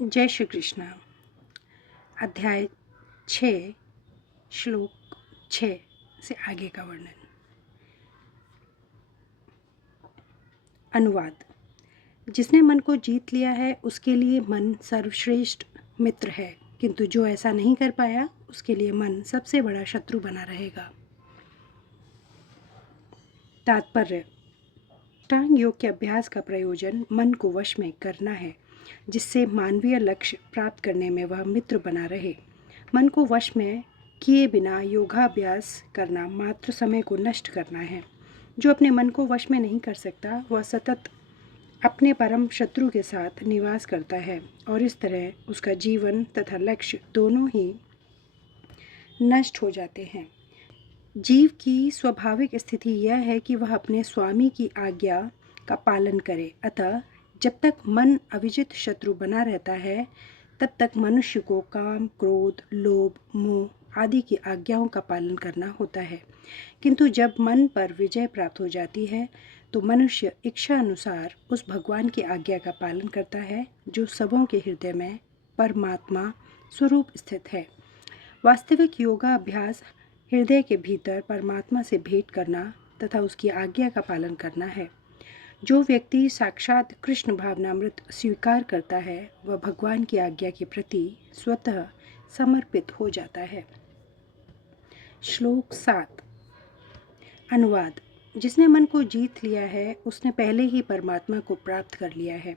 जय श्री कृष्ण। अध्याय 6 श्लोक 6 से आगे का वर्णन। अनुवाद। जिसने मन को जीत लिया है उसके लिए मन सर्वश्रेष्ठ मित्र है, किंतु जो ऐसा नहीं कर पाया उसके लिए मन सबसे बड़ा शत्रु बना रहेगा। तात्पर्य। अष्टांग योग के अभ्यास का प्रयोजन मन को वश में करना है, जिससे मानवीय लक्ष्य प्राप्त करने में वह मित्र बना रहे। मन को वश में किए बिना योगाभ्यास करना मात्र समय को नष्ट करना है। जो अपने मन को वश में नहीं कर सकता वह सतत अपने परम शत्रु के साथ निवास करता है और इस तरह उसका जीवन तथा लक्ष्य दोनों ही नष्ट हो जाते हैं। जीव की स्वाभाविक स्थिति यह है कि वह अपने स्वामी की आज्ञा का पालन करे, अतः जब तक मन अविजित शत्रु बना रहता है तब तक मनुष्य को काम, क्रोध, लोभ, मोह आदि की आज्ञाओं का पालन करना होता है। किंतु जब मन पर विजय प्राप्त हो जाती है तो मनुष्य इच्छा अनुसार उस भगवान की आज्ञा का पालन करता है जो सबों के हृदय में परमात्मा स्वरूप स्थित है। वास्तविक योगाभ्यास हृदय के भीतर परमात्मा से भेंट करना तथा उसकी आज्ञा का पालन करना है। जो व्यक्ति साक्षात कृष्ण भावनामृत स्वीकार करता है वह भगवान की आज्ञा के प्रति स्वतः समर्पित हो जाता है। श्लोक 7। अनुवाद। जिसने मन को जीत लिया है उसने पहले ही परमात्मा को प्राप्त कर लिया है,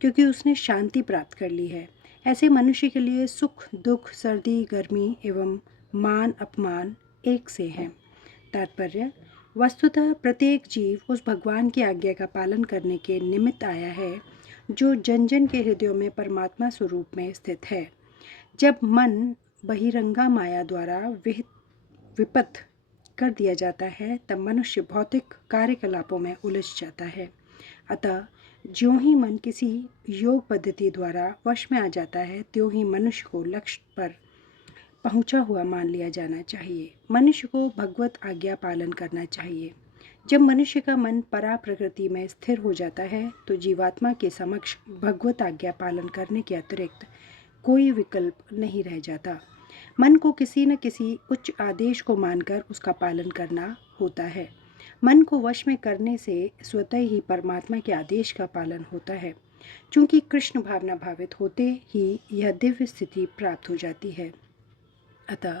क्योंकि उसने शांति प्राप्त कर ली है। ऐसे मनुष्य के लिए सुख, दुख, सर्दी, गर्मी एवं मान अपमान एक से हैं। तात्पर्य। वस्तुतः प्रत्येक जीव उस भगवान की आज्ञा का पालन करने के निमित्त आया है जो जन जन के हृदयों में परमात्मा स्वरूप में स्थित है। जब मन बहिरंगा माया द्वारा विपथ कर दिया जाता है तब मनुष्य भौतिक कार्यकलापों में उलझ जाता है। अतः ज्यों ही मन किसी योग पद्धति द्वारा वश में आ जाता है त्यों ही मनुष्य को लक्ष्य पर पहुंचा हुआ मान लिया जाना चाहिए। मनुष्य को भगवत आज्ञा पालन करना चाहिए। जब मनुष्य का मन परा प्रकृति में स्थिर हो जाता है तो जीवात्मा के समक्ष भगवत आज्ञा पालन करने के अतिरिक्त कोई विकल्प नहीं रह जाता। मन को किसी न किसी उच्च आदेश को मानकर उसका पालन करना होता है। मन को वश में करने से स्वतः ही परमात्मा के आदेश का पालन होता है। चूंकि कृष्ण भावना भावित होते ही यह दिव्य स्थिति प्राप्त हो जाती है। अतः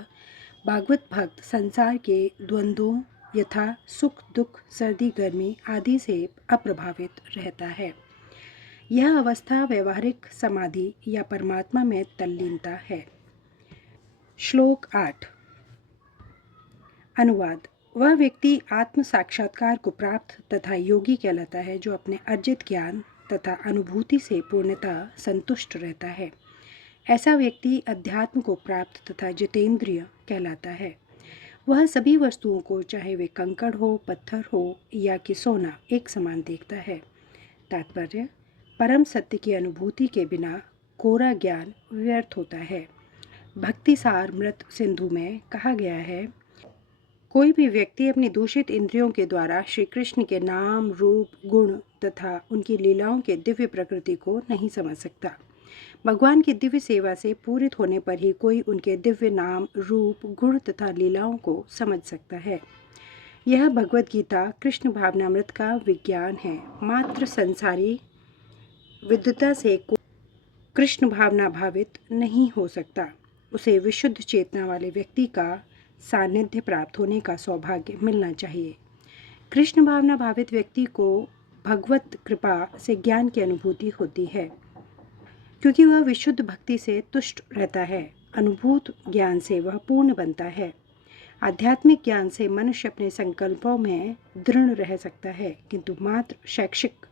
भागवत भक्त संसार के द्वंद्वों यथा सुख, दुख, सर्दी, गर्मी आदि से अप्रभावित रहता है। यह अवस्था व्यवहारिक समाधि या परमात्मा में तल्लीनता है। श्लोक 8। अनुवाद। वह व्यक्ति आत्म साक्षात्कार को प्राप्त तथा योगी कहलाता है जो अपने अर्जित ज्ञान तथा अनुभूति से पूर्णतः संतुष्ट रहता है। ऐसा व्यक्ति अध्यात्म को प्राप्त तथा जितेंद्रिय कहलाता है। वह सभी वस्तुओं को, चाहे वे कंकड़ हो, पत्थर हो या कि सोना, एक समान देखता है। तात्पर्य। परम सत्य की अनुभूति के बिना कोरा ज्ञान व्यर्थ होता है। भक्ति सार मृत सिंधु में कहा गया है, कोई भी व्यक्ति अपनी दूषित इंद्रियों के द्वारा श्री कृष्ण के नाम, रूप, गुण तथा उनकी लीलाओं के दिव्य प्रकृति को नहीं समझ सकता। भगवान की दिव्य सेवा से पूरित होने पर ही कोई उनके दिव्य नाम, रूप, गुण तथा लीलाओं को समझ सकता है। यह भगवद गीता कृष्ण भावनामृत का विज्ञान है। मात्र संसारी विद्वता से कृष्ण भावना भावित नहीं हो सकता। उसे विशुद्ध चेतना वाले व्यक्ति का सानिध्य प्राप्त होने का सौभाग्य मिलना चाहिए। कृष्ण भावना भावित व्यक्ति को भगवत कृपा से ज्ञान की अनुभूति होती है, क्योंकि वह विशुद्ध भक्ति से तुष्ट रहता है। अनुभूत ज्ञान से वह पूर्ण बनता है। आध्यात्मिक ज्ञान से मनुष्य अपने संकल्पों में दृढ़ रह सकता है, किंतु मात्र शैक्षिक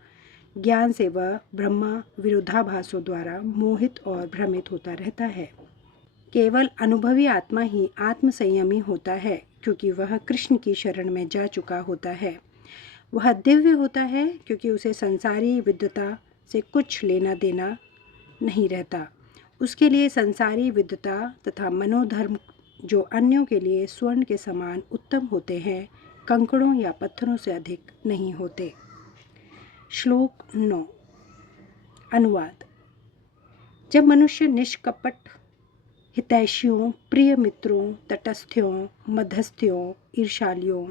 ज्ञान से वह ब्रह्मा विरोधाभासों द्वारा मोहित और भ्रमित होता रहता है। केवल अनुभवी आत्मा ही आत्मसंयमी होता है, क्योंकि वह कृष्ण की शरण में जा चुका होता है। वह दिव्य होता है क्योंकि उसे संसारी विद्वता से कुछ लेना देना नहीं रहता। उसके लिए संसारी विद्वता तथा मनोधर्म जो अन्यों के लिए स्वर्ण के समान उत्तम होते हैं, कंकड़ों या पत्थरों से अधिक नहीं होते। श्लोक 9। अनुवाद। जब मनुष्य निष्कपट हितैषियों, प्रिय मित्रों, तटस्थियों, मध्यस्थियों, ईर्ष्यालुओं,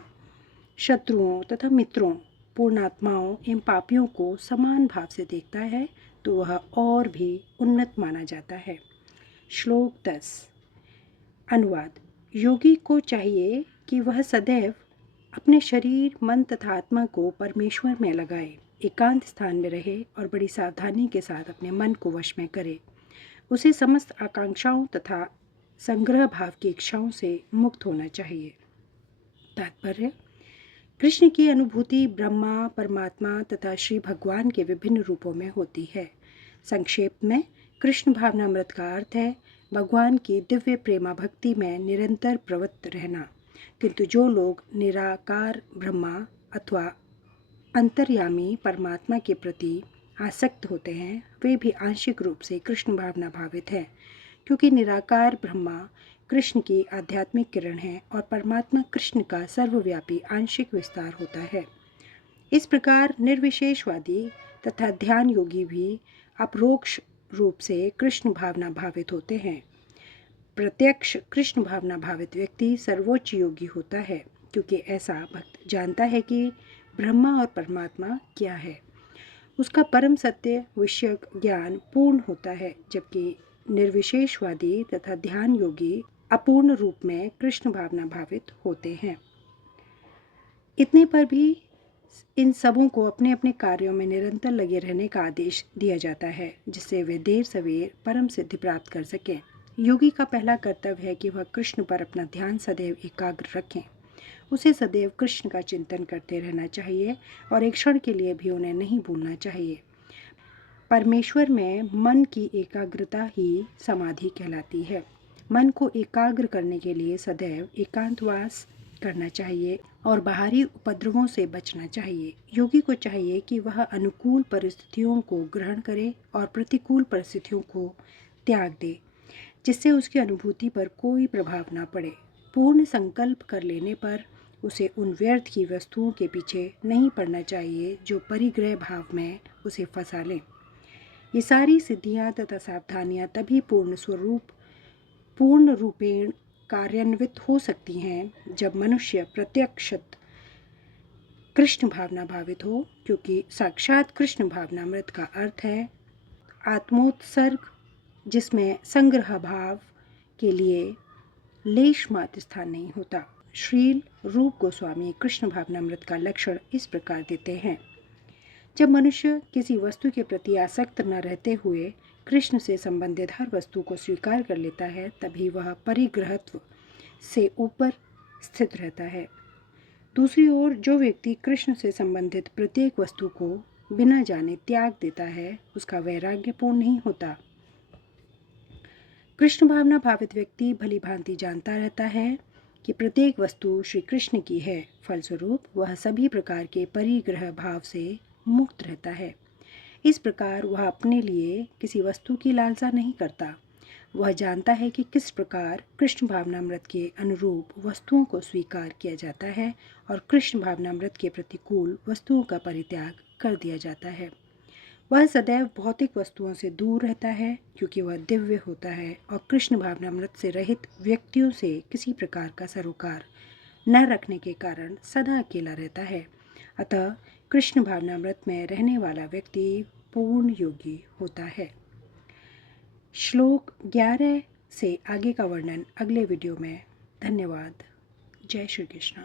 शत्रुओं तथा मित्रों, पूर्णात्माओं एवं पापियों को समान भाव से देखता है तो वह और भी उन्नत माना जाता है। श्लोक 10। अनुवाद। योगी को चाहिए कि वह सदैव अपने शरीर, मन तथा आत्मा को परमेश्वर में लगाए, एकांत स्थान में रहे और बड़ी सावधानी के साथ अपने मन को वश में करे। उसे समस्त आकांक्षाओं तथा संग्रह भाव की इच्छाओं से मुक्त होना चाहिए। तात्पर्य। कृष्ण की अनुभूति ब्रह्मा, परमात्मा तथा श्री भगवान के विभिन्न रूपों में होती है। संक्षेप में कृष्ण भावनामृत का अर्थ है भगवान की दिव्य प्रेमा भक्ति में निरंतर प्रवृत्त रहना। किंतु जो लोग निराकार ब्रह्मा अथवा अंतर्यामी परमात्मा के प्रति आसक्त होते हैं वे भी आंशिक रूप से कृष्ण भावना भावित हैं, क्योंकि निराकार ब्रह्मा कृष्ण की आध्यात्मिक किरण है और परमात्मा कृष्ण का सर्वव्यापी आंशिक विस्तार होता है। इस प्रकार निर्विशेषवादी तथा ध्यान योगी भी अपरोक्ष रूप से कृष्ण भावना भावित होते हैं। प्रत्यक्ष कृष्ण भावना भावित व्यक्ति सर्वोच्च योगी होता है, क्योंकि ऐसा भक्त जानता है कि ब्रह्मा और परमात्मा क्या है। उसका परम सत्य विषयक ज्ञान पूर्ण होता है, जबकि निर्विशेषवादी तथा ध्यान योगी अपूर्ण रूप में कृष्ण भावना भावित होते हैं। इतने पर भी इन सबों को अपने अपने कार्यों में निरंतर लगे रहने का आदेश दिया जाता है, जिससे वे देर सवेर परम सिद्धि प्राप्त कर सकें। योगी का पहला कर्तव्य है कि वह कृष्ण पर अपना ध्यान सदैव एकाग्र रखें। उसे सदैव कृष्ण का चिंतन करते रहना चाहिए और एक क्षण के लिए भी उन्हें नहीं भूलना चाहिए। परमेश्वर में मन की एकाग्रता ही समाधि कहलाती है। मन को एकाग्र करने के लिए सदैव एकांतवास करना चाहिए और बाहरी उपद्रवों से बचना चाहिए। योगी को चाहिए कि वह अनुकूल परिस्थितियों को ग्रहण करे और प्रतिकूल परिस्थितियों को त्याग दे, जिससे उसकी अनुभूति पर कोई प्रभाव न पड़े। पूर्ण संकल्प कर लेने पर उसे उन व्यर्थ की वस्तुओं के पीछे नहीं पड़ना चाहिए जो परिग्रह भाव में उसे फंसा लें। ये सारी सिद्धियां तथा सावधानियां तभी पूर्ण रूपेण कार्यान्वित हो सकती हैं जब मनुष्य प्रत्यक्षत कृष्ण भावना भावित हो, क्योंकि साक्षात कृष्ण भावनामृत का अर्थ है आत्मोत्सर्ग, जिसमें संग्रह भाव के लिए लेश मात्र स्थान नहीं होता। श्रील रूप गोस्वामी कृष्ण भावनामृत का लक्षण इस प्रकार देते हैं। जब मनुष्य किसी वस्तु के प्रति आसक्त न रहते हुए कृष्ण से संबंधित हर वस्तु को स्वीकार कर लेता है, तभी वह परिग्रहत्व से ऊपर स्थित रहता है। दूसरी ओर जो व्यक्ति कृष्ण से संबंधित प्रत्येक वस्तु को बिना जाने त्याग देता है, उसका वैराग्य पूर्ण नहीं होता। कृष्ण भावना भावित व्यक्ति भली भांति जानता रहता है कि प्रत्येक वस्तु श्री कृष्ण की है, फलस्वरूप वह सभी प्रकार के परिग्रह भाव से मुक्त रहता है। इस प्रकार वह अपने लिए किसी वस्तु की लालसा नहीं करता। वह जानता है कि किस प्रकार कृष्ण भावनामृत के अनुरूप वस्तुओं को स्वीकार किया जाता है और कृष्ण भावनामृत के प्रतिकूल वस्तुओं का परित्याग कर दिया जाता है। वह सदैव भौतिक वस्तुओं से दूर रहता है, क्योंकि वह दिव्य होता है और कृष्ण भावनामृत से रहित व्यक्तियों से किसी प्रकार का सरोकार न रखने के कारण सदा अकेला रहता है। अतः कृष्ण भावनामृत में रहने वाला व्यक्ति पूर्ण योगी होता है। श्लोक 11 से आगे का वर्णन अगले वीडियो में। धन्यवाद। जय श्री कृष्ण।